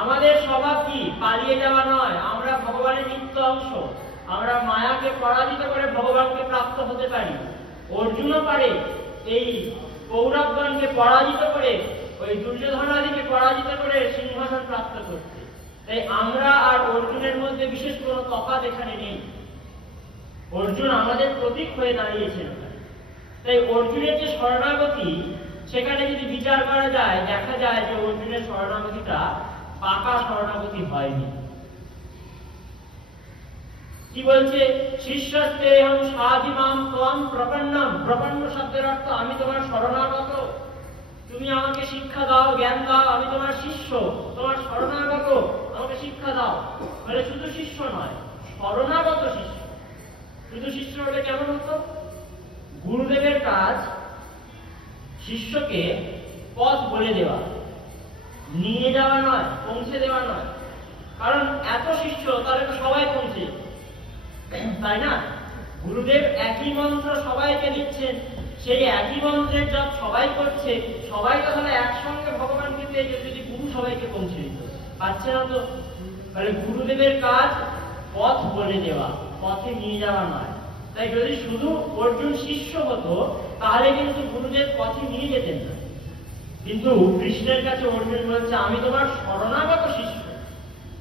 আমাদের স্বভাব কি? পালিয়ে যাওয়া নয়, আমরা ভগবানের নিত্য অংশ। আমরা মায়াকে পরাজিত করে ভগবানকে প্রাপ্ত হতে পারি। অর্জুনও পারে এই কৌরবগণকে পরাজিত করে, ওই দুর্যোধনাদিকে পরাজিত করে সিংহাসন প্রাপ্ত করতে। তাই আমরা আর অর্জুনের মধ্যে বিশেষ কোনো তফাৎ এখানে নেই। অর্জুন আমাদের প্রতীক হয়ে দাঁড়িয়েছেন। তাই অর্জুনের যে শরণাগতি, সেখানে যদি বিচার করা যায়, দেখা যায় যে অর্জুনের শরণাগতিটা পাকা শরণাগতি হয়নি। কি বলছে? শিষ্যস্তেহং সাধিমাম ত্বং প্রপন্নম। প্রপন্ন শব্দের অর্থ আমি তোমার শরণাগত, তুমি আমাকে শিক্ষা দাও, জ্ঞান দাও, আমি তোমার শিষ্য, তোমার শরণাগত, আমাকে শিক্ষা দাও। মানে শুধু শিষ্য নয়, শরণাগত শিষ্য। শুধু শিষ্য হলে কেমন হতো? গুরুদেবের কাজ শিষ্যকে পথ বলে দেওয়া, নিয়ে যাওয়া নয়, পৌঁছে দেওয়া নয়। কারণ এত শিষ্য, তাহলে তো সবাই পৌঁছে, তাই না? গুরুদেব একই মন্ত্র সবাইকে দিচ্ছেন, সেই একই মন্ত্রের জপ সবাই করছে, সবাই তাহলে একসঙ্গে ভগবানকে পেয়ে গেছে। যদি গুরু সবাইকে পৌঁছে দিত, পাচ্ছে না তো। তাহলে গুরুদেবের কাজ পথ বলে দেওয়া, পথে নিয়ে যাওয়া নয়। তাই যদি শুধু অর্জুন শিষ্য হতো, তাহলে কিন্তু গুরুদেব পথে নিয়ে যেতেন না। কিন্তু কৃষ্ণের কাছে অর্জুন বলছে আমি তোমার শরণাগত শিষ্য।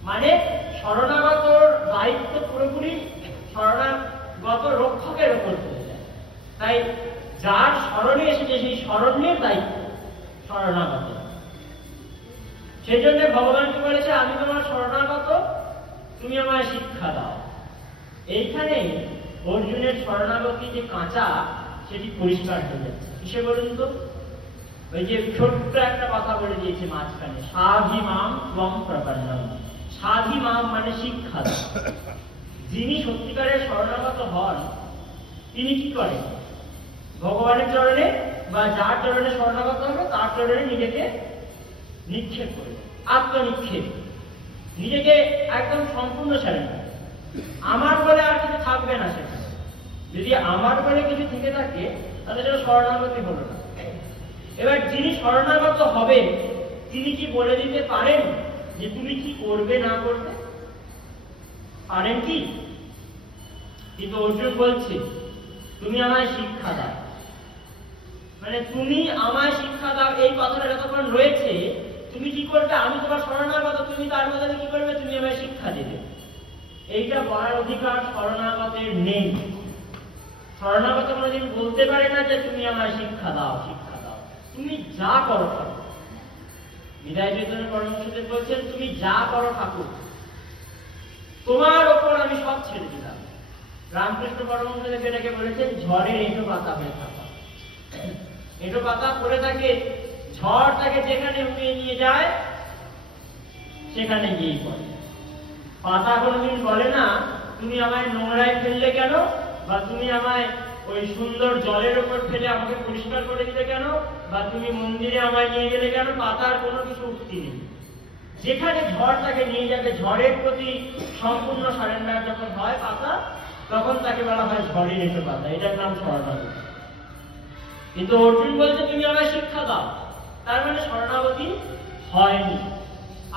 মানে শরণাগত দায়িত্ব পুরোপুরি শরণাগত রক্ষকের উপর চলে যায়। তাই যার শরণে এসেছে সেই শরণের দায়িত্ব শরণাগত। সেই জন্য ভগবানকে বলেছে আমি তোমার শরণাগত, তুমি আমায় শিক্ষা দাও। এইখানে অর্জুনের শরণাগতি যে কাঁচা, সেটি পরিষ্কার হয়ে যাচ্ছে। কিসে বলুন তো? ওই যে ছোট্ট একটা কথা বলে দিয়েছে মাঝখানে, সাধিমাম ত্বং প্রপন্নম। সাধিমাম মানে শিক্ষা দাও। যিনি সত্যিকারের শরণাগত হন, তিনি কি করেন? ভগবানের চরণে বা যার চরণে শরণাগত হবে, তার চরণে নিজেকে নিক্ষেপ করে, আত্মনিক্ষেপ, নিজেকে একদম সম্পূর্ণ ছেড়ে দেয়। আমার বলে আর কিছু থাকবে না সেখানে। যদি আমার বলে কিছু থেকে থাকে, তাহলে সেটা শরণাগতি হলো না। এবার যিনি শরণাগত হবে, তিনি কি বলে দিতে পারেন যে তুমি কি করবে না করবে? পারেন কি? কিন্তু অর্জুন বলছে তুমি আমায় শিক্ষা দাও। মানে তুমি আমায় শিক্ষা দাও, এই কথাটা যতক্ষণ রয়েছে, তুমি কি করবে? আমি তোমার শরণাগত, তুমি তার বদলে কি করবে? তুমি আমায় শিক্ষা দেবে। এইটা বলার অধিকার শরণাগতের নেই। শরণাগত কোনোদিন বলতে পারে না যে তুমি আমায় শিক্ষা দাও, শিক্ষা দাও। তুমি যা করো ঠাকুর। বিদায় চৈতন্য পরমহংসদেব বলছেন তুমি যা করো ঠাকুর, তোমার ওপর আমি সব ছেড়ে দিলাম। রামকৃষ্ণ পরমহংসদেব এটাকে বলেছেন ঝড়ের এঁটো পাতা হয়ে থাকা। এঁটো পাতা পড়ে থাকে, ঝড় তাকে যেখানে উড়িয়ে নিয়ে যায় সেখানে গিয়েই পড়ে। পাতা কোনোদিন বলে না তুমি আমায় নোংরায় ফেললে কেন, বা তুমি আমায় ওই সুন্দর জলের উপর ফেলে আমাকে পরিষ্কার করে দিলে কেন, বা তুমি মন্দিরে আমায় নিয়ে গেলে কেন। পাতার কোনো কিছু উক্তি নেই। যেখানে ঝড় তাকে নিয়ে যাবে, ঝড়ের প্রতি সম্পূর্ণ সারেন্ডার যখন হয় পাতা, তখন তাকে বলা হয় ঝড়ের এঁটো পাতা। এটার নাম শরণাগতি। কিন্তু অর্জুন বলছে তুমি আমায় শিক্ষা দাও, তার মানে শরণাগতি হয়নি।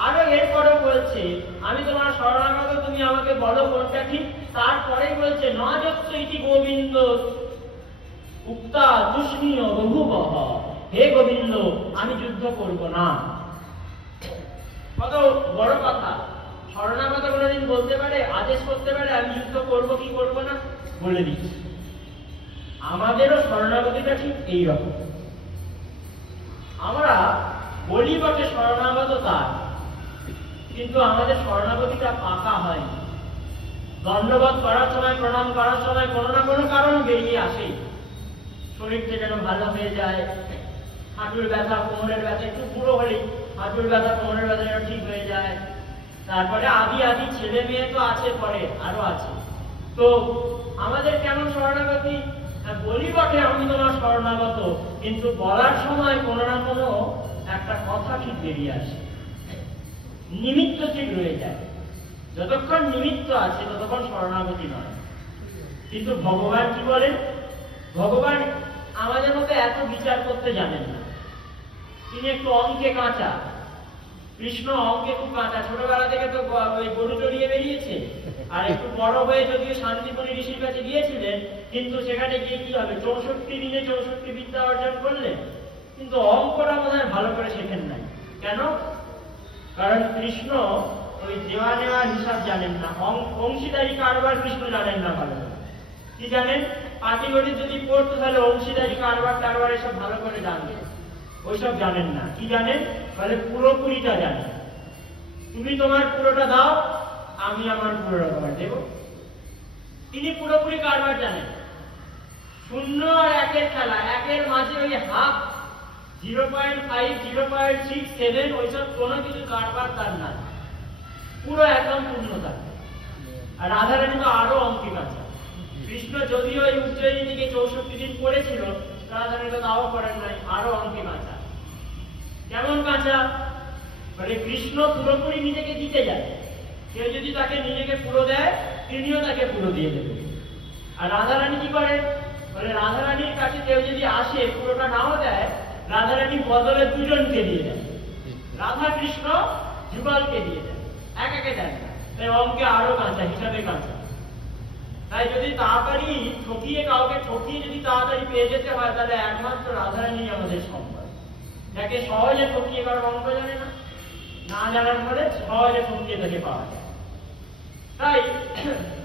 আরো এরপরেও বলছে আমি তোমার শরণাগত, তুমি আমাকে বলো কোনটা ঠিক। তারপরেই বলছে ন যচ্ছ ইতি গোবিন্দ উক্তা তুষ্ণীয় বহুবহ। হে গোবিন্দ, আমি যুদ্ধ করব না। কত বড় কথা! শরণাগত কোনোদিন বলতে পারে, আদেশ করতে পারে আমি যুদ্ধ করব কি করব না? বলে দিচ্ছি। আমাদেরও শরণাগতিটা ঠিক এইরকম। আমরা বলি বটে শরণাগত তার, কিন্তু আমাদের শরণাগতিটা পাকা হয়নি। দণ্ডবোধ করার সময়, প্রণাম করার সময় কোনো না কোনো কারণ বেরিয়ে আসে। শরীরটা যেন ভালো হয়ে যায়, হাঁটুর ব্যথা, কোমরের ব্যথা, একটু বুড়ো হলেই হাঁটুর ব্যথা, কোমরের ব্যথা যেন ঠিক হয়ে যায়। তারপরে আদি আদি ছেলে মেয়ে তো আছে, পরে আরো আছে। তো আমাদের কেমন শরণাগতি? বলি বটে আমি তোমার শরণাগত, কিন্তু বলার সময় কোনো না কোনো একটা কথা ঠিক বেরিয়ে আসে, নিমিত্ত ঠিক রয়ে যায়। যতক্ষণ নিমিত্ত আছে ততক্ষণ শরণাগতি নয়। কিন্তু ভগবান কি বলেন? ভগবান আমাদের মতো এত বিচার করতে জানেন না। তিনি একটু অঙ্কে কাঁচা। কৃষ্ণ অঙ্কে খুব কাঁচা, ছোটবেলা থেকে তো ওই গরু চড়িয়ে বেরিয়েছে, আর একটু বড় হয়ে যদিও শান্তিপুরী ঋষির কাছে গিয়েছিলেন, কিন্তু সেখানে গিয়ে কি হবে, 64 দিনে 64 বিদ্যা অর্জন করলেন, কিন্তু অঙ্কটা বোধহয় ভালো করে শেখেন নাই। কেন? কারণ কৃষ্ণ ওই দেওয়া নেওয়ার হিসাব জানেন না, অংশীদারি কারবার কৃষ্ণ জানেন না ভালো করে। কি জানেন? পাটিগণিত যদি পড়তো তাহলে অংশীদারি কারবার টারবার এসব ভালো করে জানতেন, ওইসব জানেন না। কি জানেন? তাহলে পুরোপুরিটা জানেন। তুমি তোমার পুরোটা দাও, আমি আমার পুরোটা তোমার দেব। তিনি পুরোপুরি কারবার জানেন। 0 আর 1-এর খেলা, 1-এর মাঝে ওই হাফ, 0.5, 0.6, 7 ওইসব কোনো কিছু কারবার তার না, পুরো একদম পূর্ণতা। আর রাধারানী তো আরো অঙ্কে কাঁচা। কৃষ্ণ যদিও ওই উজ্জয়িনী থেকে 64 দিন পড়েছিল, রাধারানী তো তাও করেন নাই, আরো অঙ্কে কাঁচা। কেমন কাঁচা? মানে কৃষ্ণ পুরোপুরি নিজেকে দিতে যায়, কেউ যদি তাকে নিজেকে পুরো দেয়, তিনিও তাকে পুরো দিয়ে দেবেন। আর রাধারানী কি করেন? বলে রাধারানীর কাছে কেউ যদি আসে পুরোটা নাও দেয়, রাধারানী বদলে দুজনকে দিয়ে দেন, রাধা কৃষ্ণ যুগলকে দিয়ে দেন, একে দেন না। তাই অঙ্কে আরো কাঁচা, হিসাবে কাঁচা। তাই যদি তাড়াতাড়ি কাউকে ঠকিয়ে যদি তাড়াতাড়ি পেয়ে যেতে হয়, তাহলে একমাত্র রাধারানী আমাদের সম্পদ, যাকে সহজে ঠকিয়ে কারো অঙ্ক জানে না, না জানার ফলে সহজে ঠকিয়ে তাকে পাওয়া যায়। তাই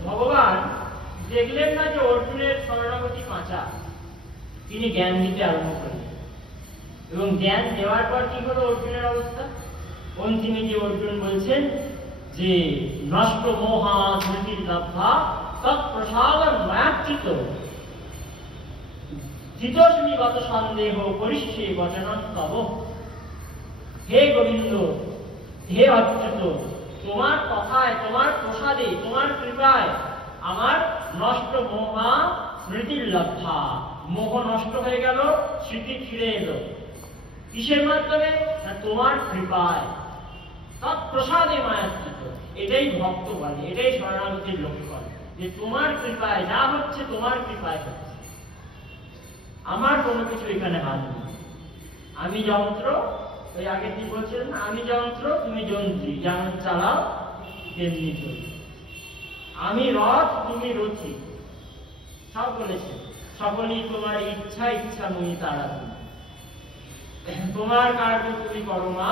ভগবান দেখলেন না যে অর্জুনের শরণাগতি কাঁচা, তিনি জ্ঞান দিতে আরম্ভ করলেন। এবং জ্ঞান দেওয়ার পর কি হলো অর্জুনের অবস্থা? অন্তিমে যে অর্জুন বলছেন যে নষ্ট মোহা স্মৃতির লব্ধা তৎপ্রসাদম মায়াচ্যুত জিতস্মি গত সন্দেহ করিষ্যে বচনং তব। হে গোবিন্দ, হে অচ্যুত, তোমার কথায়, তোমার প্রসাদে, তোমার কৃপায় আমার নষ্ট মোহা স্মৃতির লব্ধা, মোহ নষ্ট হয়ে গেল, স্মৃতি ফিরে এলো। কিসের মাধ্যমে? না তোমার কৃপায়। তৎপ্রসাদে মায়াচ্যুত, এটাই ভক্ত বলে, এটাই শরণাগতির লক্ষণ, যে তোমার কৃপায় যা হচ্ছে, তোমার কৃপায় হচ্ছে, আমার কোনো কিছু এখানে হাত নেই। আমি যন্ত্র, ওই আগের দিন বলছিলেন না, আমি যন্ত্র তুমি যন্ত্রী, যেমন চালাও তেমনি চলি। আমি রথ, তুমি রথী, সব বলেছে। সকলেই তোমার ইচ্ছা, ইচ্ছা মুই তারা তুমি, তোমার কার্য তুমি করো মা,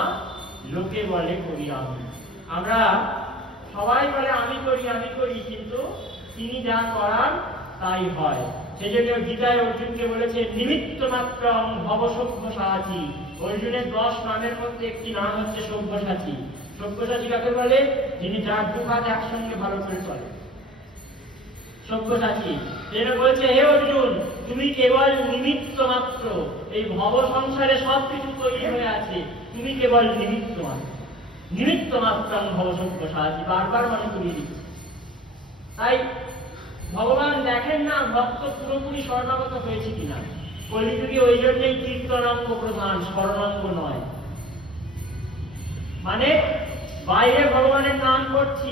লোকে বলে করি আমি। আমরা সবাই বলে আমি করি, কিন্তু তিনি যা করান তাই হয়। সেজন্য গীতায় অর্জুনকে বলেছে নিমিত্ত মাত্র ভব সব্যসাচী। অর্জুনের 10 নামের মধ্যে একটি নাম হচ্ছে সব্যসাচী। সব্যসাচী কাকে বলে? যিনি যার দুহাত একসঙ্গে ভালো করে চলে, সব্যসাচী। যেটা বলছে হে অর্জুন, তুমি কেবল নিমিত্ত মাত্র, এই ভব সংসারে সবকিছু তৈরি হয়ে আছে, তুমি কেবল নিমিত্ত মাত্র। নিমিত্ত মাত্র ভব সব্যসাচী, বারবার মনে করিয়ে দিচ্ছে। তাই ভগবান দেখেন না ভক্ত পুরোপুরি শরণাগত হয়েছে কিনা। কলিযুগে ওই জন্যই কীর্তনাঙ্গ প্রধান, স্মরণাঙ্গ নয়। মানে বাইরে ভগবানের নাম করছি,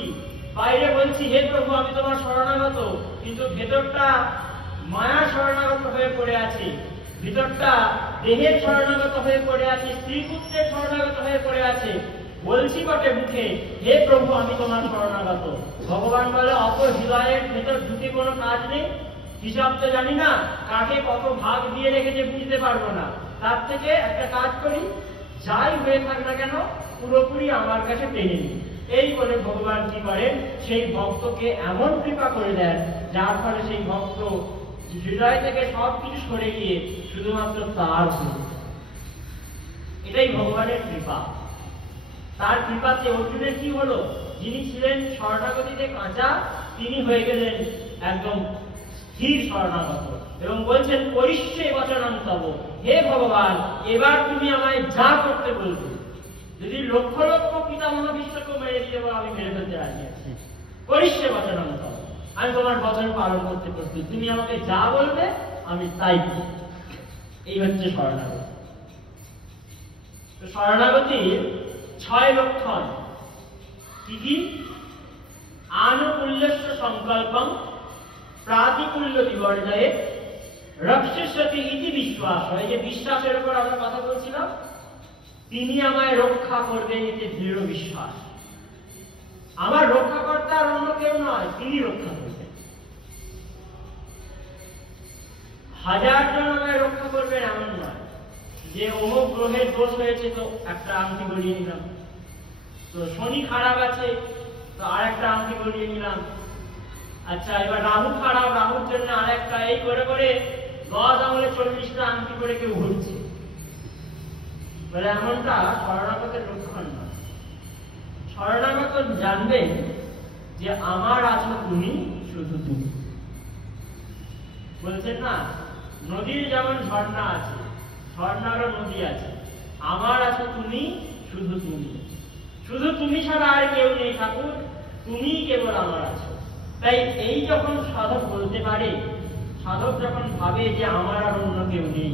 বাইরে বলছি হে প্রভু আমি তোমার শরণাগত, কিন্তু ভেতরটা মায়া শরণাগত হয়ে পড়ে আছে, ভিতরটা দেহের শরণাগত হয়ে পড়ে আছে, স্ত্রী পুত্রের শরণাগত হয়ে পড়ে আছে। বলছি বটে মুখে হে প্রভু আমি তোমার শরণাগত, ভগবান বলে অত হৃদয়ের ভেতর ঢুকে কোনো কাজ নেই, হিসাব তো জানি না, কাকে কত ভাগ দিয়ে রেখেছে বুঝতে পারবো না, তার থেকে একটা কাজ করি, যাই হয়ে থাক না কেন পুরোপুরি আমার কাছে টেনে নিই। এই বলে ভগবান কি করেন, সেই ভক্তকে এমন কৃপা করে দেন, যার ফলে সেই ভক্ত হৃদয় থেকে সবকিছু সরে গিয়ে শুধুমাত্র তার হল। এটাই ভগবানের কৃপা। তার কৃপাতে অর্জুনের কি হলো? যিনি ছিলেন শরণাগতিতে কাঁচা, তিনি হয়ে গেলেন একদম স্থির শরণাগত, এবং বলছেন করিষ্যে বচনং তব। হে ভগবান, এবার তুমি আমায় যা করতে বলবে, যদি লক্ষ লক্ষ পিতামহ বিশ্বকেও মেরে দিয়ে আমি মেরে ফেলতে রাজি আছি, করিষ্যে বচনং তব, আমি তোমার বচন পালন করতে প্রস্তুত, তুমি আমাকে যা বলবে আমি তাই করব। এই হচ্ছে শরণাগতি। শরণাগতির 6 লক্ষণ কি কি? আনুকূল্যস্য সংকল্পং প্রাতিকূল্য বিবর্জয়ে রক্ষিষ্যতি ইতি বিশ্বাস। এই যে বিশ্বাসের উপর আমরা কথা বলছিলাম, তিনি আমায় রক্ষা করবেন, এতে দৃঢ় বিশ্বাস। আমার রক্ষাকর্তা আর অন্য কেউ নয়, তিনি রক্ষা করবেন। হাজার জন আমায় রক্ষা করবেন এমন নয়, যে অমুক গ্রহের দোষ হয়েছে তো একটা আংটি গলিয়ে নিলাম, তো শনি খারাপ আছে তো আর একটা আংটি গলিয়ে নিলাম, আচ্ছা এবার রাহু খারাপ, রাহুর জন্য আর একটা, এই করে করে 10 আঙুলে 40টা আংটি করে কেউ ঘুরছে। বলে এমনটা শরণাগতের লক্ষণ নয়। শরণাগত জানবেন যে আমার আছো তুমি, শুধু তুমি। বলছেন না, নদীর যেমন ঝর্ণা আছে, ঝর্ণারও নদী আছে, আমার আছো তুমি, শুধু তুমি। শুধু তুমি ছাড়া আর কেউ নেই ঠাকুর, তুমিই কেবল আমার আছো। তাই এই যখন সাধক বলতে পারে, সাধক যখন ভাবে যে আমার আর অন্য কেউ নেই,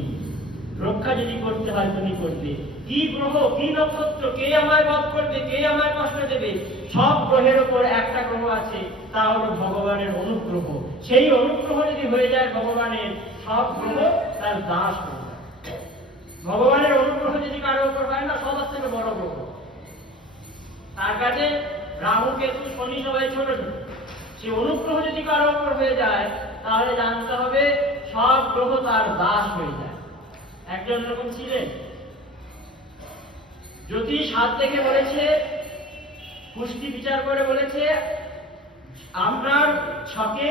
রক্ষা যদি করতে হয় তুমি করবে, কি গ্রহ কি নক্ষত্র কে আমায় বধ করবে, কে আমায় কষ্ট দেবে, সব গ্রহের উপর একটা গ্রহ আছে, তা হলো ভগবানের অনুগ্রহ। সেই অনুগ্রহ যদি হয়ে যায় ভগবানের, সব গ্রহ তার দাস হয়ে যায়। ভগবানের অনুগ্রহ যদি কারো উপর হয় না, সবার থেকে বড় গ্রহ তার কাছে রাহু কেতু শনি সবাই ছোট ছোট। সে অনুগ্রহ যদি কারো উপর হয়ে যায়, তাহলে জানতে হবে সব গ্রহ তার দাস হয়ে যায়। একজন এরকম ছিলেন, জ্যোতিষ হাত দেখে বলেছে, পুষ্টি বিচার করে বলেছে, আপনার ছকে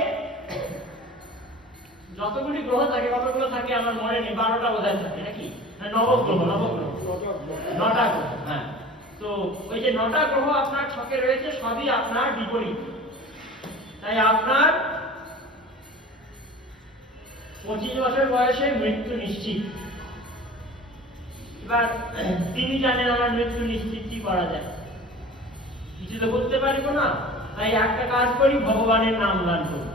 যতগুলি গ্রহ থাকে, কতগুলো থাকে আমার মনে নেই, 12টা বোধহয় থাকে নাকি, নবগ্রহ, 9টা গ্রহ। হ্যাঁ, তো ওই যে 9টা গ্রহ আপনার ছকে রয়েছে, সবই আপনার বিপরীত। তাই আপনার 25 বছর বয়সে মৃত্যু নিশ্চিত। এবার তিনি জানেন আমার মৃত্যু নিশ্চিত, কি করা যায়, কিছু তো করতে পারিব না। তাই একটা কাজ করি, ভগবানের নাম গান করি।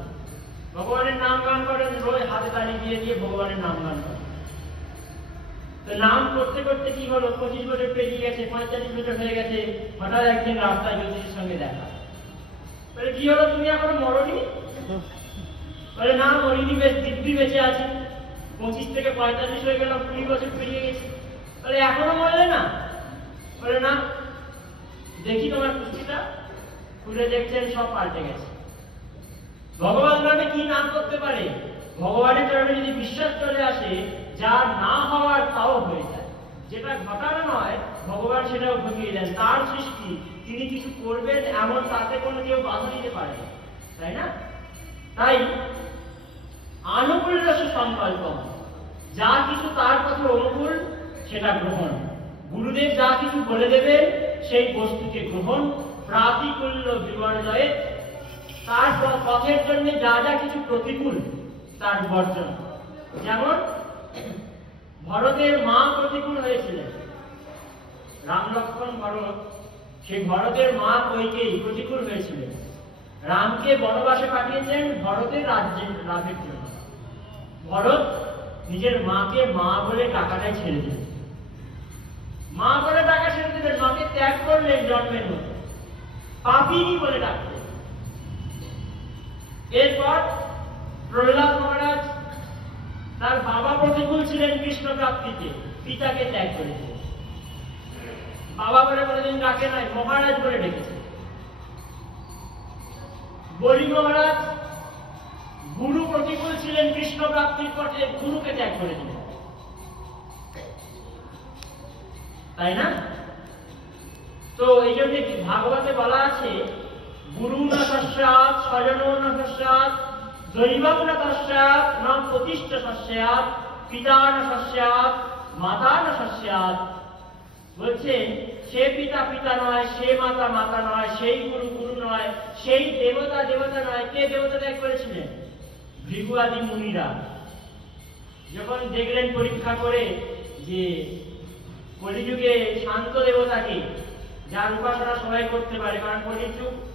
ভগবানের নাম গান করেন, রোজ হাতে তালি দিয়ে দিয়ে ভগবানের নাম গান করেন। তো নাম করতে করতে কি হলো, 25 বছর পেরিয়ে গেছে, 45 বছর হয়ে গেছে, হঠাৎ একদিন রাস্তায় জ্যোতিষের সঙ্গে দেখা। বলে কি হলো, তুমি এখনো মরনি? বলে না, মরিনি, বেশ দিব্যি বেঁচে আছি। 25 থেকে 45 হয়ে গেল, 20 বছর পেরিয়ে গেছে। বলে এখনো মরলে না? বলে না। দেখি তোমার পুষ্টিটা, খুলে দেখছেন সব পাল্টে গেছে। ভগবান নামে কি নাম করতে পারে? ভগবানের চরণে যদি বিশ্বাস চলে আসে, যা না হওয়ার তাও হয়ে যায়। যেটা ঘটানো নয়, ভগবান সেটাও ঘটিয়ে দেন। তার সৃষ্টি, তিনি কিছু করবেন এমন তাতে কোনো কেউ বাধা দিতে পারে না, তাই না? তাই আনুকূল রস সংকল্প, যা কিছু তার পথে অনুকূল সেটা গ্রহণ। গুরুদেব যা কিছু বলে দেবেন সেই বস্তুকে গ্রহণ। প্রাতিকূল্য বিপর্যয়ে, তার পথের জন্য যা যা কিছু প্রতিকূল তার বর্জন। যেমন ভরতের মা প্রতিকূল হয়েছিলেন, রাম লক্ষ্মণ ভরত, সেই ভরতের মা কইকেয়ী প্রতিকূল হয়েছিলেন। রামকে বনবাসে পাঠিয়েছেন ভরতের রাজ্যের লাভের জন্য। ভরত নিজের মাকে মা বলে টাকাটাই ছেড়ে দিলেন, মা বলে টাকা ছেড়ে দিলেন, মাকে ত্যাগ করলেন জন্মের মতো, পাপিনী বলে ডাকলেন। এরপর প্রহ্লাদ মহারাজ, তার বাবা প্রতিকূল ছিলেন কৃষ্ণ প্রাপ্তিতে, পিতাকে ত্যাগ করে দিলেন। বাবা বলে কোনোদিন ডাকে নাই, মহারাজ বলে ডেকেছে। বলি মহারাজ গুরু প্রতিকূল ছিলেন কৃষ্ণ প্রাপ্তির পথে, গুরুকে ত্যাগ করে দিলেন, তাই না? তো এই জন্য ভাগবতে বলা আছে, গুরু না সস্যাৎ, স্বজন না সস্যাৎ, দৈবং না তস্যাৎ, না প্রতিষ্ঠ সস্যাৎ, পিতা না সস্যাৎ, মাতা না সস্যাৎ। বলছেন সে পিতা পিতা নয়, সে মাতা মাতা নয়, সেই গুরু গুরু নয়, সেই দেবতা দেবতা নয়। কে দেবতা ত্যাগ করেছিলেন? ভৃগু আদি মুনিরা। যখন দেখলেন পরীক্ষা করে যে কলিযুগে শান্ত দেবতাকে, যার উপাসনা সবাই করতে পারে, কারণ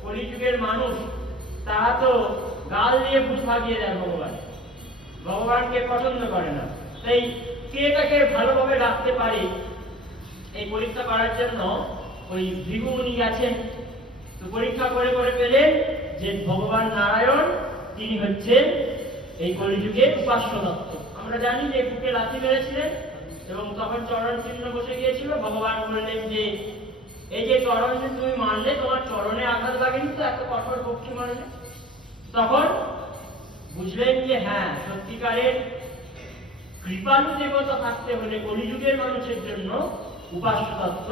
কলিযুগের মানুষ তারা তো গাল দিয়ে ভূত ভাগিয়ে দেয়, ভগবানকে পছন্দ করে না। তাই কে তাকে ভালোভাবে রাখতে পারে, এই পরীক্ষা করার জন্য ওই ভৃগু মুনি গেছেন। তো পরীক্ষা করে করে পেলেন যে ভগবান নারায়ণ, তিনি হচ্ছেন এই কলিযুগের উপাস্য দত্ত। আমরা জানি যে বুকে লাথি মেরেছিলেন, এবং তখন চরণ চিহ্ন বসে গিয়েছিল। ভগবান বললেন যে এই যে চরণ তুমি মারলে, তোমার চরণে আঘাত লাগেনি তো, এত কঠোর পক্ষী মারলে? তখন বুঝলেন যে হ্যাঁ, সত্যিকারের কৃপালু দেবতা থাকতে হলে কলিযুগের মানুষের জন্য উপাস্য তত্ত্ব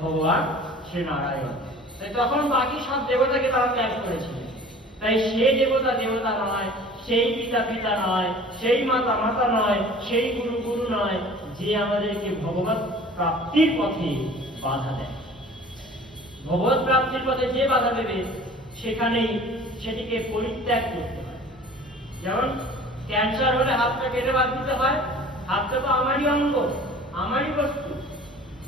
ভগবান শ্রী নারায়ণ। তাই তখন বাকি সব দেবতাকে তারা ত্যাগ করেছিলেন। তাই সে দেবতা দেবতা নয়, সেই পিতা পিতা নয়, সেই মাতা মাতা নয়, সেই গুরু গুরু নয়, যে আমাদেরকে ভগবত প্রাপ্তির পথে বাধা দেয়। ভগবত প্রাপ্তির পথে যে বাধা দেবে সেখানেই সেটিকে পরিত্যাগ করতে হয়। যেমন ক্যান্সার হলে হাতটা কেটে বাদ দিতে হয়। হাতটা তো আমারই অঙ্গ, আমারই বস্তু,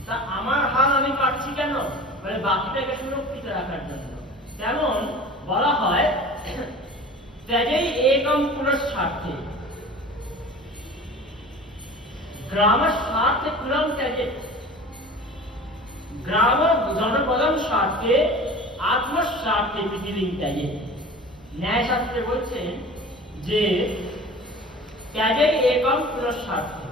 তা আমার হাত আমি কাটছি কেন? মানে বাকিটাকে সুরক্ষিত রাখার জন্য। যেমন বলা হয় ত্যাগেই একম পুরস্বার্থে, গ্রাম স্বার্থে কুলম ত্যাগে, গ্রাম জনপদম স্বার্থে আত্মস্বার্থে পৃথিবী ত্যাগে। ন্যায়শাস্ত্রে বলছেন যে ত্যাগেই একম পুরস্বার্থে,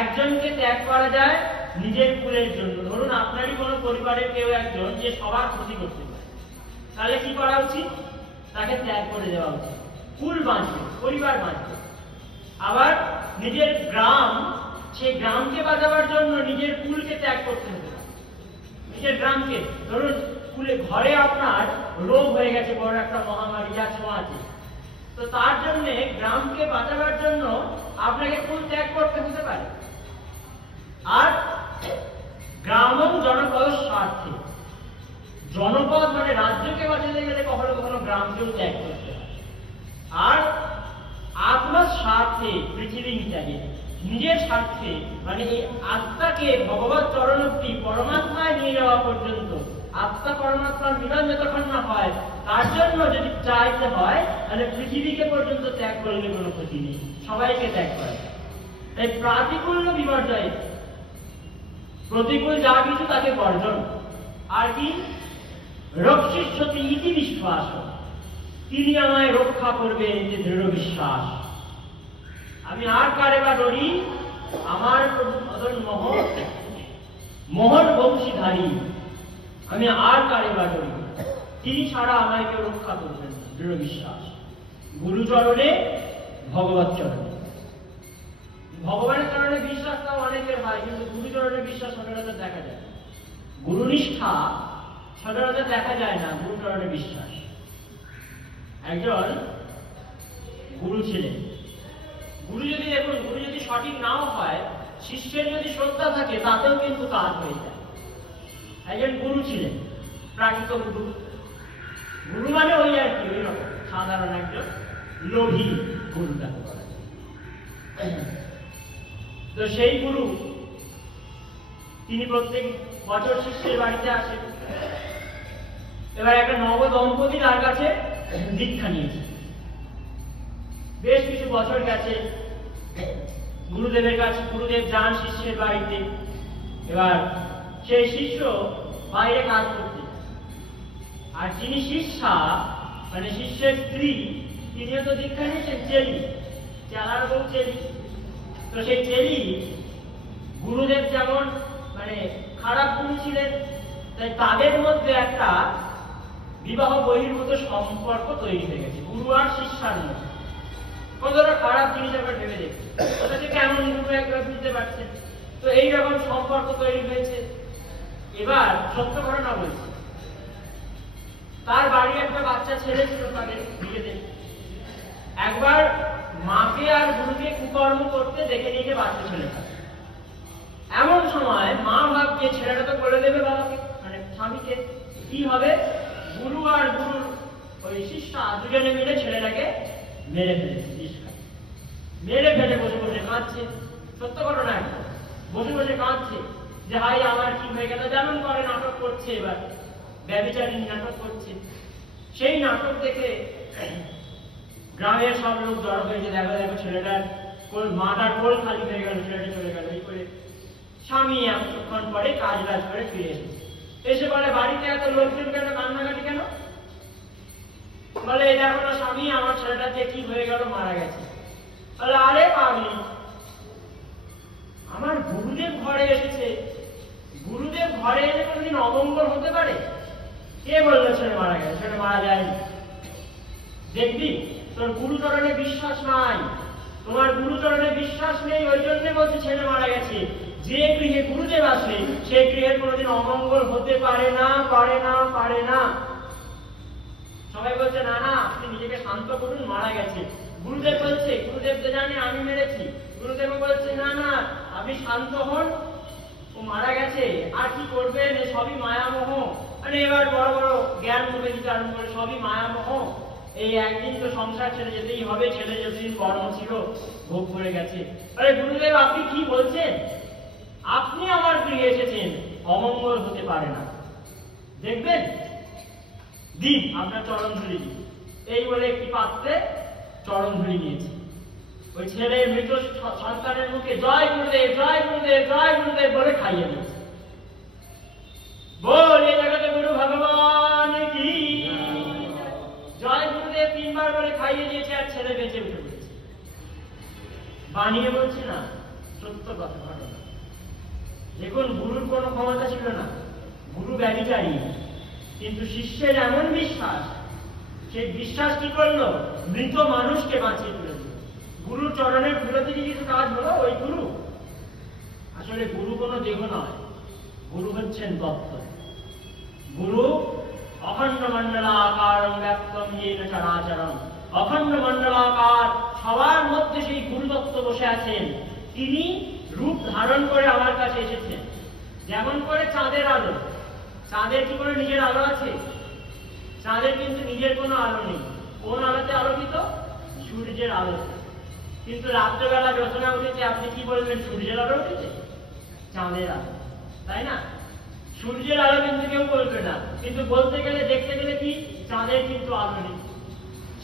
একজনকে ত্যাগ করা যায় নিজের কুলের জন্য। ধরুন আপনারই কোনো পরিবারের কেউ একজন যে সবার ক্ষতি করতে পারে, তাহলে কি করা উচিত? তাকে ত্যাগ করে দেওয়া উচিত। কুল বাঁচবে, পরিবার বাঁচবে। আবার নিজের গ্রাম, সেই গ্রামকে বাঁচাবার জন্য নিজের কুলকে ত্যাগ করতে হতে পারে। নিজের গ্রামকে, ধরুন কুলে ঘরে আপনার রোগ হয়ে গেছে, বড় একটা মহামারী যা ছোঁয়াচে, তো তার জন্য গ্রামকে বাঁচাবার জন্য আপনাকে কুল ত্যাগ করতে হতে পারে। আর গ্রামম জনপদ স্বার্থে, জনপদ মানে রাজ্যকে বাঁচাতে গেলে কখনো কখনো গ্রামকেও ত্যাগ করতে হয়। আর আত্মার স্বার্থে পৃথিবী ত্যাগে, নিজের স্বার্থে মানে এই আত্মাকে ভগবত চরণোক্তি পরমাত্মায় নিয়ে যাওয়া পর্যন্ত, আত্মা পরমাত্মার মিলন যতক্ষণ না হয়, তার জন্য যদি চাইতে হয় তাহলে পৃথিবীকে পর্যন্ত ত্যাগ করলে কোনো ক্ষতি নেই, সবাইকে ত্যাগ করে। তাই প্রাতিকূল বিপর্যয়, প্রতিকূল যা কিছু তাকে বর্জন। আর কি? রক্ষিষ্যতি ইতি বিশ্বাস, তিনি আমায় রক্ষা করবেন যে দৃঢ় বিশ্বাস। আমি আর কারে বা ডরি, আমার প্রভু মদন মোহন, মোহন বংশীধারী, আমি আর কারে বা ডরি, তিনি ছাড়া আমায় কেউ রক্ষা করবেন, দৃঢ় বিশ্বাস। গুরুচরণে, ভগবত চরণে। ভগবানের চরণে বিশ্বাস তো অনেকের হয়, কিন্তু গুরুচরণে বিশ্বাস সচরাচর দেখা যায়। গুরুনিষ্ঠা সচরাচর দেখা যায় না, গুরুচরণে বিশ্বাস। একজন গুরু ছিলেন। গুরু যদি দেখুন, গুরু যদি সঠিক নাও হয়, শিষ্যের যদি শ্রদ্ধা থাকে তাতেও কিন্তু কাজ হয়ে যায়। একজন গুরু ছিলেন, প্রাকৃত গুরু। গুরু মানে ওই আর কি, ওই রকম সাধারণ একজন লোভী গুরু তাকে বলা যায়। তো সেই গুরু তিনি প্রত্যেক বছর শিষ্যের বাড়িতে আসেন। এবার একটা নব দম্পতি তার কাছে দীক্ষা নিয়েছে। বেশ কিছু বছর গেছে, গুরুদেবের কাছে, গুরুদেব যান শিষ্যের বাড়িতে। এবার সেই শিষ্য বাইরে কাজ করতে, আর যিনি শিষ্যা মানে শিষ্যের স্ত্রী, তিনিও তো দীক্ষা নিয়েছেন, চেলি, চালার বউ চেলি। তো সেই চেলি, গুরুদেব যেমন মানে খারাপ গুরু ছিলেন, তাই তাদের মধ্যে একটা বিবাহ বহির্ভূত সম্পর্ক তৈরি হয়ে গেছে গুরু আর শিষ্যার মধ্যে। কতটা খারাপ জিনিস একবার ভেবে দেখছি, ওটা থেকে এমন গুরু একবার বুঝতে পারছেন। তো এইরকম সম্পর্ক তৈরি হয়েছে। এবার সত্য ঘটনা বলছি, তার বাড়ি একটা বাচ্চা ছেলে ছিল তাদের বিয়েতে। একবার মাকে আর গুরুকে কুকর্ম করতে দেখে নিয়েছে বাচ্চা ছেলেটা। এমন সময় মা ভাবছে ছেলেটা তো বলে দেবে বাবাকে, মানে স্বামীকে, কি হবে? গুরু আর গুরুর ওই শিষ্যা দুজনে মিলে ছেলেটাকে মেরে ফেলেছে, মেরে ফেলে বসে বসে কাঁদছে। সত্য ঘটনা, বসে বসে কাঁদছে যে হাই আমার কি হয়ে গেল। যেমন করে নাটক করছে, এবার ব্যভিচারিণী নাটক করছে। সেই নাটক দেখে গ্রামের সব লোক জড়ো হয়েছে, দেখো দেখো ছেলেটার মাটার কোল খালি হয়ে গেল, ছেলেটা চলে গেল। এই করে স্বামী এতক্ষণ পরে কাজ বাজ করে ফিরে এসেছে। এসে বলে বাড়িতে এত লোকজন কেন, কান্নাকাটি কেন? বলে এই দেখো না স্বামী, আমার ছেলেটা যে কি হয়ে গেল, মারা গেছে। বলে আরে পাগলি, আমার গুরুদেব ঘরে এসেছে, গুরুদেব ঘরে এলে কোনোদিন অমঙ্গল হতে পারে? কে বললো ছেলে মারা গেছে? ছেলে মারা যায়নি। দেখবি তোর গুরুচরণে বিশ্বাস নাই, তোমার গুরুচরণে বিশ্বাস নেই, ওই জন্য বলছে ছেলে মারা গেছে। যে গৃহে গুরুদেব আসে সেই গৃহের কোনোদিন অমঙ্গল হতে পারে না, পারে না, পারে না। সবাই বলছে না না আপনি নিজেকে শান্ত করুন, মারা গেছে। গুরুদেব বলছে, গুরুদেব তো জানে আমি মেরেছি। গুরুদেব বলছে না না আপনি শান্ত হন, ও মারা গেছে, আর কি করবেন, সবই মায়ামোহ। মানে এবার বড় বড় জ্ঞান মুখে দিতে আরম্ভ করে, সবই মায়ামোহ, এই একদিন তো সংসার ছেড়ে যেতেই হবে, ছেলে যতদিন কর্ম ছিল ভোগ করে গেছে। আরে গুরুদেব আপনি কি বলছেন? আপনি আমার গৃহে এসেছেন, অমঙ্গল হতে পারে না, দেখবেন দিন আপনার চরণ ধুলি দিন। এই বলে একটি পাত্রে চরণ ধুলি নিয়েছে। ওই ছেলে মৃত সন্তানের মুখে জয় গুরুদেব, জয় গুরুদেব, জয় গুরুদেব বলে খাইয়ে দিয়েছে। বল এই জগতে গুরু ভগবান কি জয় গুরুদেব তিনবার বলে খাইয়ে দিয়েছে, আর ছেলে বেঁচে উঠে পড়েছে। বানিয়ে বলছে না, সত্য কথা ঘটনা। দেখুন গুরুর কোনো ক্ষমতা ছিল না, গুরু ব্যভিচারী, কিন্তু শিষ্যের এমন বিশ্বাস, সেই বিশ্বাস কি করলো? মৃত মানুষকে বাঁচিয়ে তুলে দিল। গুরুর চরণের ধুলোতে কিছু কাজ হলো ওই গুরু। আসলে গুরু কোনো দেহ নয়, গুরু হচ্ছেন তত্ত্ব। গুরু অখণ্ড মণ্ডলাকারং ব্যাপ্তম येन চরাচরম। অখণ্ড মণ্ডলাকার, সবার মধ্যে সেই গুরু তত্ত্ব বসে আছেন। তিনি রূপ ধারণ করে আমার কাছে এসেছেন। যেমন করে চাঁদের আলো, চাঁদের কি কোনো নিজের আলো আছে? চাঁদের কিন্তু নিজের কোনো আলো নেই। কোন আলোতে আলোকিত? সূর্যের আলোতে। কিন্তু রাত্রেবেলা জ্যোৎস্না উঠেছে, আপনি কি বলবেন? সূর্যের আলো উঠেছে? চাঁদের আলো, তাই না? সূর্যের আলো কিন্তু কেউ বলবে না, কিন্তু বলতে গেলে দেখতে গেলে কি চাঁদের কিন্তু আলো নেই।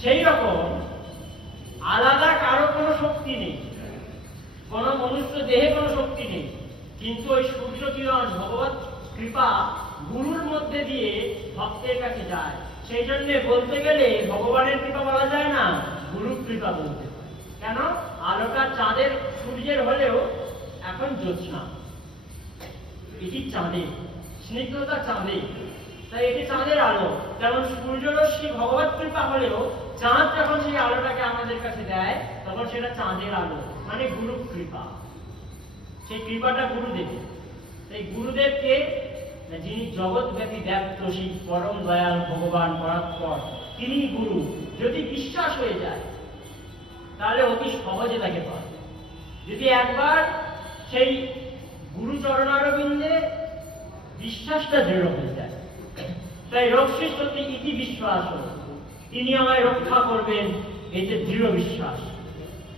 সেই রকম আলাদা কারো কোনো শক্তি নেই, কোন মনুষ্য দেহে কোনো শক্তি নেই, কিন্তু ওই সূর্য কিরণ ভগবত কৃপা গুরুর মধ্যে দিয়ে ভক্তের কাছে যায়। সেই জন্য বলতে গেলে ভগবানের কৃপা বলা যায় না, গুরুর কৃপা বলতে হয়। কেন? আলোটা চাঁদের সূর্যের হলেও এখন জ্যোৎস্না, এটি চাঁদের স্নিগ্ধতা, চাঁদে, তাই এটি চাঁদের আলো। যেমন সূর্যরশ্মি ভগবত কৃপা হলেও চাঁদ যখন সেই আলোটাকে আমাদের কাছে দেয় তখন সেটা চাঁদের আলো, মানে গুরু কৃপা। সেই কৃপাটা গুরুদেব। এই গুরুদেবকে, যিনি জগৎব্যাপী ব্যক্ত, সেই পরম দয়াল ভগবান পরাৎপর, তিনি গুরু। যদি বিশ্বাস হয়ে যায় তাহলে অতি সহজে তাকে পায়। যদি একবার সেই গুরু চরণারবিন্দে বিশ্বাসটা দৃঢ় হয়ে যায়, তাই রক্ষিষ্যতি ইতি বিশ্বাস, তিনি আমায় রক্ষা করবেন, এতে দৃঢ় বিশ্বাস।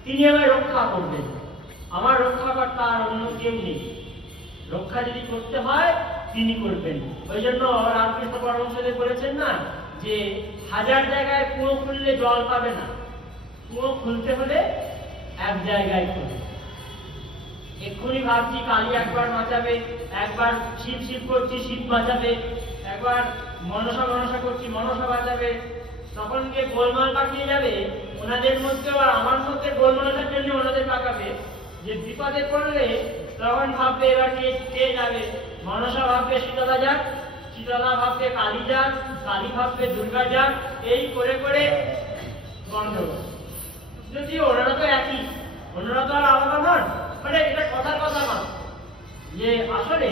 তিনি আমায় রক্ষা করবেন, আমার রক্ষাকর্তা আর অন্য কেউ নেই। রক্ষা যদি করতে হয় তিনি করবেন। ওই জন্য রামকৃষ্ণ পরমহংসদেব বলেছেন না যে 1000 জায়গায় কুয়ো খুললে জল পাবে না, কুয়ো খুলতে হলে এক জায়গায় খুলবে। এক্ষুনি ভাবছি কালী একবার বাঁচাবে, একবার শিব শিব করছি শিব বাঁচাবে, একবার মনসা মনসা করছি মনসা বাঁচাবে, তখন গিয়ে গোলমাল পাকিয়ে যাবে ওনাদের মধ্যে, আর আমার মধ্যে গোলমালটার জন্য ওনাদের পাকাবে। যে বিপদে পড়লে তখন ভাববে এবার কে যাবে, মনসা ভাববে শীতলা যাক, শীতলা ভাববে কালী যাক, কালী ভাববে দুর্গা যাক, এই করে করে গন্ডগোল। যদিও ওনারা তো একই, ওনারা তো আর আলাদা নন। মানে এটা কথার কথা না, যে আসলে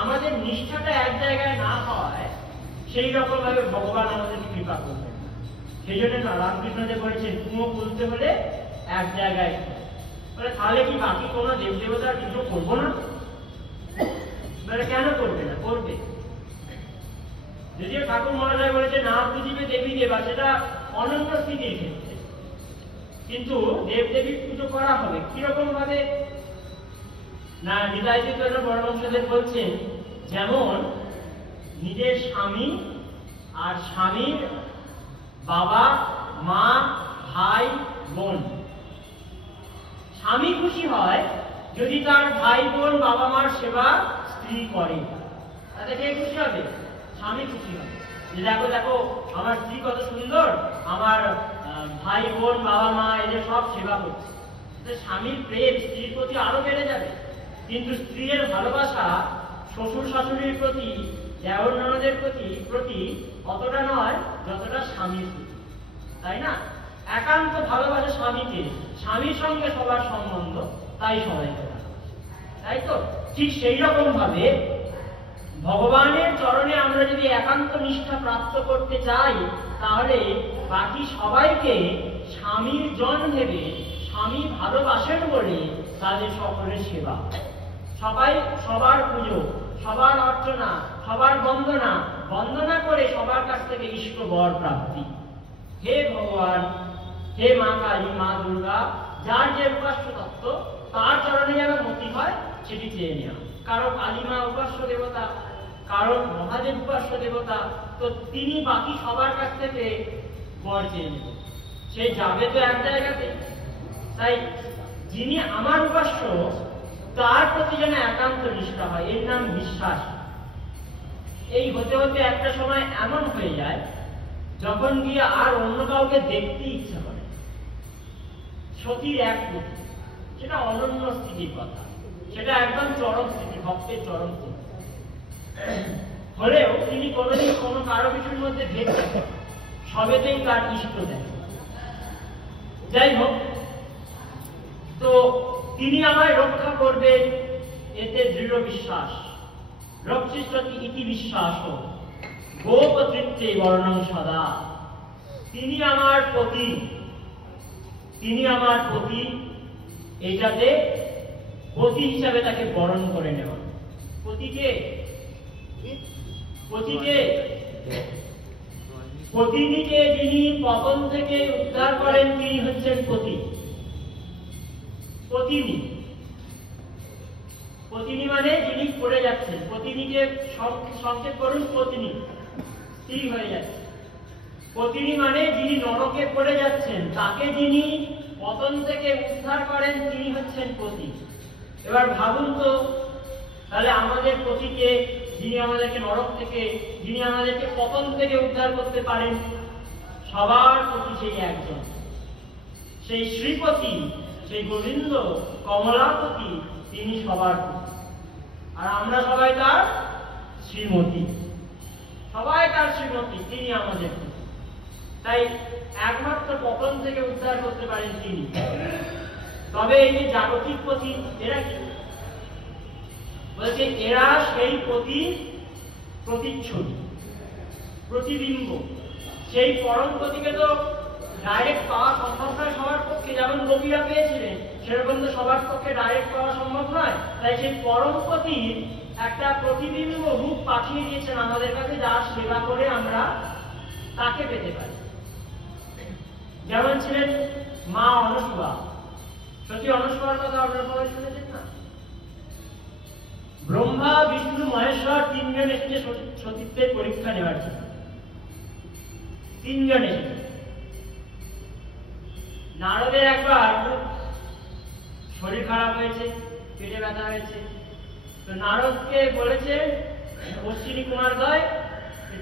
আমাদের নিষ্ঠাটা এক জায়গায় না হয়, সেই রকম ভাবে ভগবান আমাদের কৃপা করবেন। সেই জন্য রামকৃষ্ণদেব বলেছেন কুয়ো খুলতে হলে এক জায়গায়। তাহলে কি বাকি কোনো দেব দেবতার পুজো করবো না? কেন করবে না? করবে। যদিও ঠাকুর মহাশয় বলেছে না পুজিবে দেবী দেবা, সেটা অনন্ত স্থিতির ক্ষেত্রে, কিন্তু দেব দেবীর পুজো করা হবে কিরকম ভাবে না? নিতাই চৈতন্য পরমহংসদেব বলছেন যেমন নিজের স্বামী আর স্বামীর বাবা মা ভাই বোন, স্বামী খুশি হয় যদি তার ভাই বোন বাবা মার সেবা স্ত্রী করে, তাতে কে খুশি হবে? স্বামী খুশি হবে যে দেখো দেখো আমার স্ত্রী কত সুন্দর, আমার ভাই বোন বাবা মা এদের সব সেবা করছে। স্বামীর প্রেম স্ত্রীর প্রতি আরো বেড়ে যাবে। কিন্তু স্ত্রীর ভালোবাসা শ্বশুর শাশুড়ির প্রতি, দেওর ননদের প্রতি অতটা নয় যতটা স্বামীর প্রতি, তাই না? একান্ত ভালোবাসা স্বামীকে, স্বামীর সঙ্গে সবার সম্বন্ধ, তাই সবাইকে ভালোবাসে, তাই তো? ঠিক সেই রকম ভাবে ভগবানের চরণে আমরা যদি একান্ত নিষ্ঠা প্রাপ্ত করতে চাই, তাহলে বাকি সবাইকে স্বামীর জন ভেবে, স্বামী ভালোবাসেন বলে তাদের সকলের সেবা, সবার পুজো, সবার অর্চনা, সবার বন্দনা করে সবার কাছ থেকে ইষ্ট বর প্রাপ্তি। হে ভগবান, হে মা কালী, মা দুর্গা, যার যে উপাস্য তত্ত্ব তার চরণে যেন মতি হয় সেটি চেয়ে নেওয়া। কারো কালী মা উপাস্য দেবতা, কারো মহাদেব উপাস্য দেবতা, তো তিনি বাকি সবার কাছ থেকে বর চেয়ে নেব, সে যাবে তো এক জায়গাতে। তাই যিনি আমার উপাস্য তার প্রতি যেন একান্ত নিষ্ঠা হয়, এর নাম বিশ্বাস। এই হতে হতে একটা সময় এমন হয়ে যায় যখন গিয়ে আর অন্য কাউকে দেখতে ইচ্ছা করে। সতীর এক প্রতি, সেটা অনন্য স্থিতির কথা, সেটা একদম চরম স্থিতি, ভক্তের চরম স্থিতি হলেও তিনি কোনোদিন কোনো কারো কিছুর মধ্যে দেখতে, সবেতেই তার ইষ্ট দেন। যাই হোক, তো তিনি আমায় রক্ষা করবেন এতে দৃঢ় বিশ্বাস। রক্ষিষ্যতি ইতি বিশ্বাস গোপতৃত্বে বর্ণং সদা। তিনি আমার পতি, এইটাতে পতি হিসাবে তাকে বরণ করে নেওয়া। পতিকে যিনি পতন থেকে উদ্ধার করেন তিনি হচ্ছেন পতিনী মানে যিনি পড়ে যাচ্ছেন। পতিনীকে সংক্ষেপ করুন পত্নী, স্ত্রী হয়ে যাচ্ছে। পতিনী মানে যিনি নরকে পড়ে যাচ্ছেন, তাকে যিনি পতন থেকে উদ্ধার করেন তিনি হচ্ছেন পতি। এবার ভাবুন তো, তাহলে আমাদের পতিকে, যিনি আমাদেরকে নরক থেকে, যিনি আমাদেরকে পতন থেকে উদ্ধার করতে পারেন, সবার পতি সেই একজন, সেই শ্রীপতি, সেই গোবিন্দ কমলাপতি, তিনি সবার পতি। আর আমরা সবাই তার শ্রীমতী, তিনি আমাদের পতি। তাই একমাত্র পতন থেকে উদ্ধার করতে পারেন তিনি। তবে এই যে জাগতিক পতি, এরা কি বলছে? এরা সেই প্রতিচ্ছবি, প্রতিবিম্ব। সেই পরম পতিকে তো ডাইরেক্ট পাওয়া সম্ভব নয় সবার পক্ষে, যেমন গোপীরা পেয়েছিলেন সেরকম তো সবার পক্ষে ডাইরেক্ট পাওয়া সম্ভব নয়। তাই সেই পরম পতির একটা প্রতিবিম্ব রূপ পাঠিয়ে দিয়েছেন আমাদের কাছে, যার সেবা করে আমরা তাকে পেতে পারি। যেমন ছিলেন মা অনুসুয়া। সত্যি অনুসুয়ার কথা আপনারা সবাই শুনেছেন না? ব্রহ্মা, বিষ্ণু, মহেশ্বর তিনজন এসেছে সতীত্বের পরীক্ষা নেওয়ার জন্য। তিনজন এসেছে। নারদের একবার শরীর খারাপ হয়েছে, পেটে ব্যথা হয়েছে, তো নারদকে বলেছে অশ্বিনী কুমার দয়,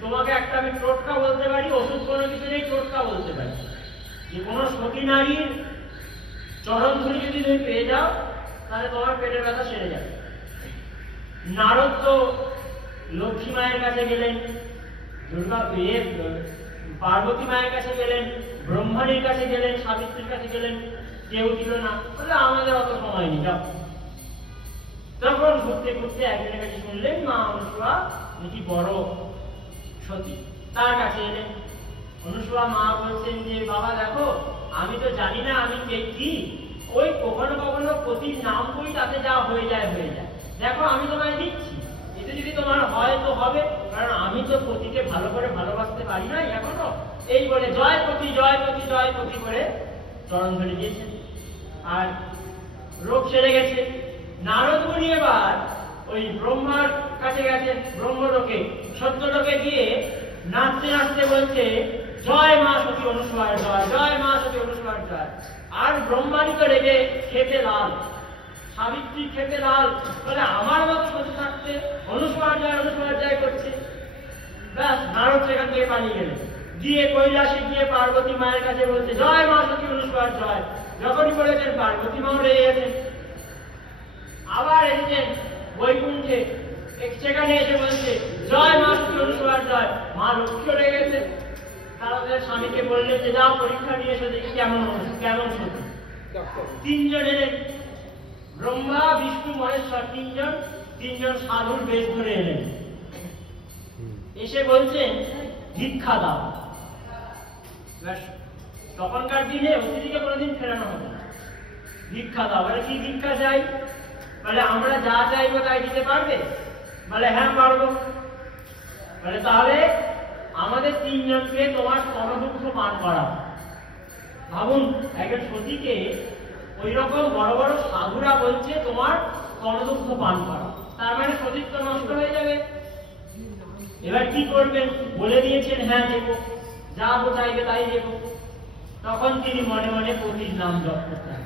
তোমাকে একটা আমি টোটকা বলতে পারি, ওষুধ কোনো কিছু নেই, টোটকা বলতে পারি, যে কোনো সতী নারীর চরণ ধরে যদি তুমি পেয়ে যাও তাহলে তোমার পেটের ব্যথা সেরে যাবে। নারদ তো লক্ষ্মী মায়ের কাছে গেলেন, পার্বতী মায়ের কাছে গেলেন, ব্রহ্মাণীর কাছে গেলেন, সাবিত্রীর কাছে গেলেন, কেউ দিল না, বললে আমাদের অত সময় নেই, যাও। তখন ঘুরতে ঘুরতে একজনের কাছে শুনলেন মা অনুসুয়া নাকি বড় সতী, তার কাছে এলেন। অনুসুয়া মা বলছেন যে বাবা দেখো, আমি তো জানি না আমি কে কি, ওই কখনো কখনো পতির নাম করি, তাতে যা হয়ে যায়, দেখো আমি তোমায় দিচ্ছি, এতে যদি তোমার হয় তো হবে, কারণ আমি তো পতিকে ভালো করে ভালোবাসতে পারি না এখনো। এই বলে জয় পতি জয় পতি জয় পতি করে চরণ ধরে দিয়েছেন, আর রোগ সেরে গেছে। নারদ মুনি এবার ওই ব্রহ্মার কাছে গেছেন, ব্রহ্মলোকে, সত্যলোকে গিয়ে নাচতে নাচতে বলছে জয় মা সতী অনুসুয়ার জয়, জয় মা সতী অনুসুয়ার জয়। আর ব্রহ্মাণী তো রেগে খেতে লাল, সাবিত্রী খেতে লাল, বলে আমার মতো সতী থাকতে অনুসুয়ার জয় করছে। ব্যাস, নারদ সেখান থেকে পালিয়ে গেলেন, গিয়ে কৈলাসে গিয়ে পার্বতী মায়ের কাছে বলছে জয় মা সতী অনুসুয়ার জয়। যখনই বলেছেন পার্বতী মাও রেগে গেছেন। আবার এসেছেন বৈকুণ্ঠে, সেখানে এসে বলছে জয় মা সতী অনুসূয়ার জয়। মা লক্ষ্মী হয়ে গেছে। তারা তাদের স্বামীকে বললেন যে যাও পরীক্ষা নিয়ে এসে দেখি কেমন কেমন সতী। তিনজন এলেন, ব্রহ্মা বিষ্ণু মহেশ্বর, তিনজন সাধুর বেশ ধরে এলেন। এসে বলছেন ভিক্ষা দাও। তখনকার দিনে অতিথিকে কোনোদিন ফেরানো হবে না। ভিক্ষা দাও। বলে কি ভিক্ষা চাই? বলে আমরা যা চাইবো তাই দিতে পারবে? বলে হ্যাঁ পারবো। বলে তাহলে আমাদের তিনজনকে তোমার স্তনদুগ্ধ পান করাও। ভাবুন, একজন সতীকে ওই রকম বড় বড় সাধুরা বলছে তোমার স্তনদুগ্ধ পান করাও, তার মানে সতীত্ব নষ্ট হয়ে যাবে। এবার কি করবেন? বলে দিয়েছেন হ্যাঁ দেবো, যা চাইবে তাই দেবো। তখন তিনি মনে মনে পতির নাম জপ করতেন।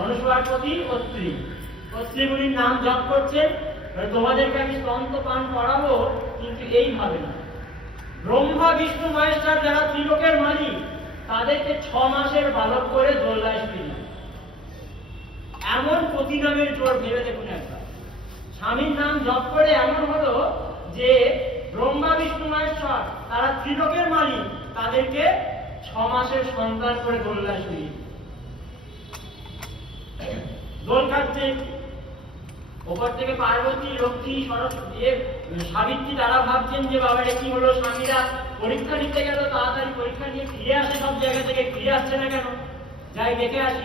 অনুসূয়ার পতি অত্রি, অত্রিমুনির নাম জপ করছেন। তোমাদেরকে আমি স্তন্ত পান করাবো, কিন্তু এইভাবে না। ব্রহ্মা বিষ্ণু মহেশ্বর যারা ত্রিলোকের মালিক, তাদেরকে 6 মাসের বালক করে দোলনায় শুয়ে। এমন পতি নামের জোর ভেবে দেখুন একবার। স্বামীর নাম জপ করে এমন হলো যে ব্রহ্মা বিষ্ণু মহেশ্বর তারা ত্রিলোকের মালিক, তাদেরকে 6 মাসের সন্তান করে দোলনায় শুয়ে। দোল কাটছে, ওপর থেকে পার্বতী, লক্ষ্মী, সরস্বতী, সাবিত্রী তারা ভাবছেন যে বাবারে কি হলো, স্বামীরা পরীক্ষা নিতে গেল, তাড়াতাড়ি পরীক্ষা নিয়ে ফিরে আসে, সব জায়গা থেকে ফিরে আসছে না কেন, যাই দেখে আসি।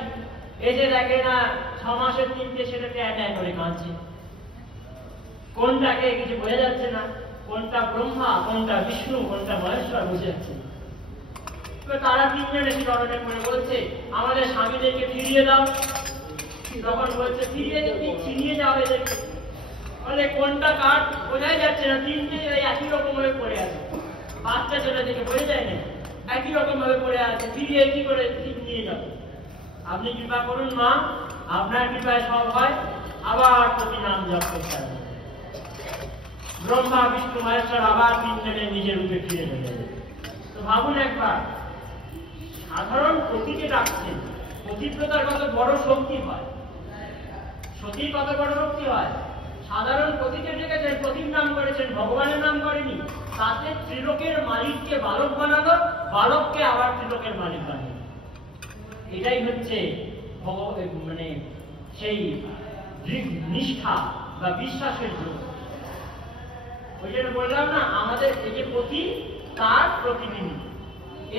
এসে দেখে না 6 মাসের 3টে ছেলে ট্যাঁ করে কাঁদছে। কোনটাকে কিছু বোঝা যাচ্ছে না, কোনটা ব্রহ্মা, কোনটা বিষ্ণু, কোনটা মহেশ্বর বুঝে যাচ্ছে। তো তারা তিনজন এসে চরণে পড়ে বলছে আমাদের স্বামীদেরকে ফিরিয়ে দাও। তখন বলছে ফিরিয়ে দিচ্ছি, নিয়ে যাও এদেরকে। বলে কোনটা কাঠ বোঝাই যাচ্ছে না, 3টে একই রকম ভাবে পড়ে আছে। বাচ্চা ছেলে দেখে বোঝা যায় না, একই রকম ভাবে পড়ে আছে, ফিরিয়ে কি করে নিয়ে যাবো? আপনি কৃপা করুন মা, আপনার কৃপায় সব হয়। আবার প্রতি নাম জপ করতে হবে। ব্রহ্মা বিষ্ণু মহেশ্বর আবার তিনজনের নিজের রূপে ফিরে গেলেন। তো ভাবুন একবার, সাধারণ পতিকে ডাকছেন, পতিব্রতার কত বড় শক্তি হয়, সতীর কত বড় শক্তি হয়। সাধারণ পতিকে ডেকেছেন, পতির নাম করেছেন, ভগবানের নাম করেনি। তাতে ত্রিলোকের মালিককে বালক বানালো, বালককে আবার ত্রিলোকের মালিক বানালো। এটাই হচ্ছে মানে সেই নিষ্ঠা বা বিশ্বাসের যোগ। ওই জন্য বললাম না, আমাদের এই যে পতি তার প্রতিনিধি,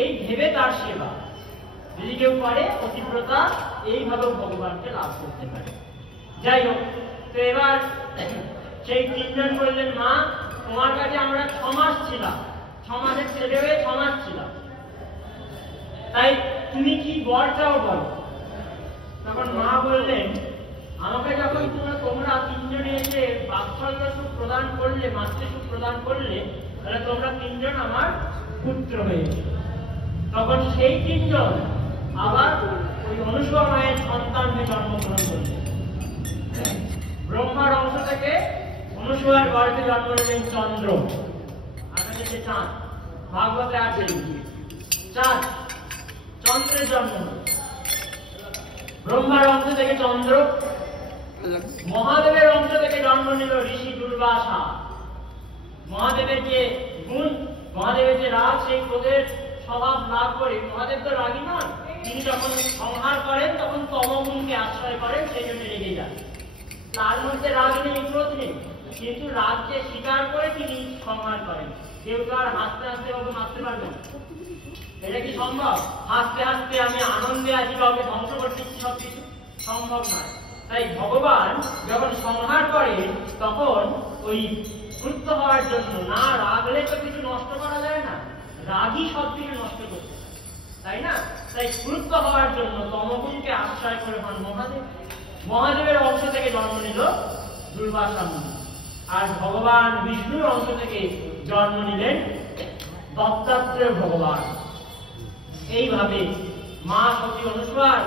এই ভেবে তার সেবা যদি কেউ করে, পতিব্রতা এইভাবে ভগবানকে লাভ করতে পারে। যাই হোক, তো এবার সেই তিনজন বললেন মা তোমার কাছে আমরা 6 মাস ছিলাম, 6 মাসের ছেলে হয়ে 6 মাস ছিলাম, তাই তুমি কি বর চাও বলো। তখন মা বললেন আমাকে যখন তোমরা তিনজনে এসে বাৎসল্য সুখ প্রদান করলে, মাতৃসুখ প্রদান করলে, তাহলে তোমরা তিনজন আমার পুত্র হয়েছে। তখন সেই তিনজন আবার ওই অনুসূয়া মায়ের সন্তান হয়ে জন্মগ্রহণ করলেন। ব্রহ্মার অংশ থেকে অনুসূয়ার গর্ভে জন্ম নিলেন চন্দ্র, আকাশে চাঁদ। ভাগবতে আছে চাঁদ, চন্দ্রের জন্ম। ব্রহ্মার অংশ থেকে চন্দ্র, মহাদেবের অংশ থেকে জন্ম নিল ঋষি দুর্বাসা। মহাদেবের যে গুণ, মহাদেবের যে রাগ, সেই ক্রোধের স্বভাব লাভ করে, মহাদেব তো রাগী নন, তিনি যখন সংহার করেন তখন তমগুণকে আশ্রয় করেন, সেই জন্য রেগে যান। তার মধ্যে রাগ নেই, ক্রোধ নেই, কিন্তু রাগকে স্বীকার করে তিনি সংহার করেন। কেউ তো আর হাসতে হাসতে কাউকে মারতে পারবে না, এটা কি সম্ভব? হাসতে হাসতে আমি আনন্দে আছি, কাউকে ধ্বংস করতে সবকিছু সম্ভব নয়। তাই ভগবান যখন সংহার করেন তখন ওই ক্রুদ্ধ হওয়ার জন্য, না রাগলে তো কিছু নষ্ট করা যায় না, রাগই সব কিছু নষ্ট করতে, তাই না? তাই ক্রুদ্ধ হওয়ার জন্য তমগুণকে আশ্রয় করে হন মহাদেব। মহাদেবের অংশ থেকে জন্ম নিল দুর্বাসা মুনি, আর ভগবান বিষ্ণুর অংশ থেকে জন্ম নিলেন দত্তাত্রেয় ভগবান। এইভাবে মা সতী অনুসূয়ার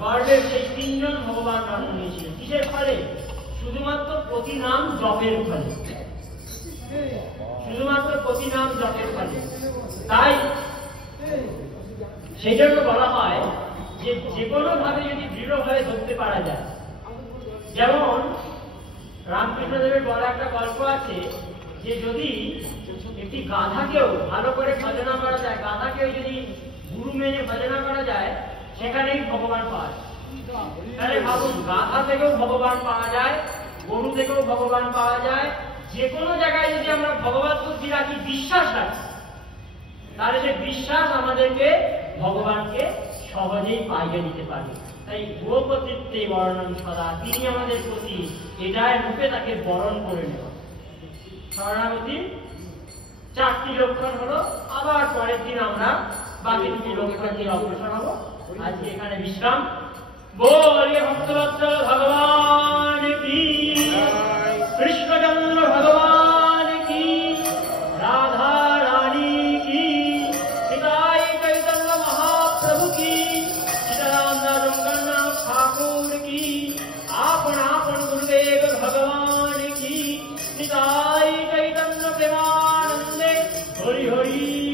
গর্ভের সেই তিনজন ভগবান জন্ম নিয়েছিলেন। কিসের ফলে? শুধুমাত্র প্রতি নাম জপের ফলে, শুধুমাত্র প্রতি নাম জপের ফলে। তাই সেই জন্য বলা হয় যে যে কোনো ভাবে যদি দৃঢ়ভাবে ধরতে পারা যায়, যেমন রামকৃষ্ণদেবের বড় একটা গল্প আছে যে যদি একটি গাধাকেও ভালো করে ভজনা করা যায়, গাধাকেও যদি গুরু মেনে ভজনা করা যায়, সেখানেই ভগবান পাওয়া যায়। তাহলে ভাবুন, গাধা থেকেও ভগবান পাওয়া যায়, গরু থেকেও ভগবান পাওয়া যায়। যে কোনো জায়গায় যদি আমরা ভগবত বুদ্ধি রাখি, বিশ্বাস রাখি, তাহলে সে বিশ্বাস আমাদেরকে ভগবানকে সহজেই পাইয়ে দিতে পারে। তাই গোপতিত্বে বরণম সদা, তিনি আমাদের প্রতি এটাই রূপে তাকে বরণ করে নেওয়া। শরণাগতির 4টি লক্ষণ হলো। আবার পরের দিন আমরা বাকি 2টি লক্ষণ নিয়ে অগ্রসর হব। আজকে এখানে বিশ্রাম। बोलिए भक्तवत्सल भगवान की, कृष्णचंद्र भगवान की, राधा रानी की, निताई चैतन्य महाप्रभु की, सीताराम जगन्नाथ ठाकुर की, आपन आपन गुरुदेव भगवान की, निताई चैतन्य प्रेमानंदे हरि हरि।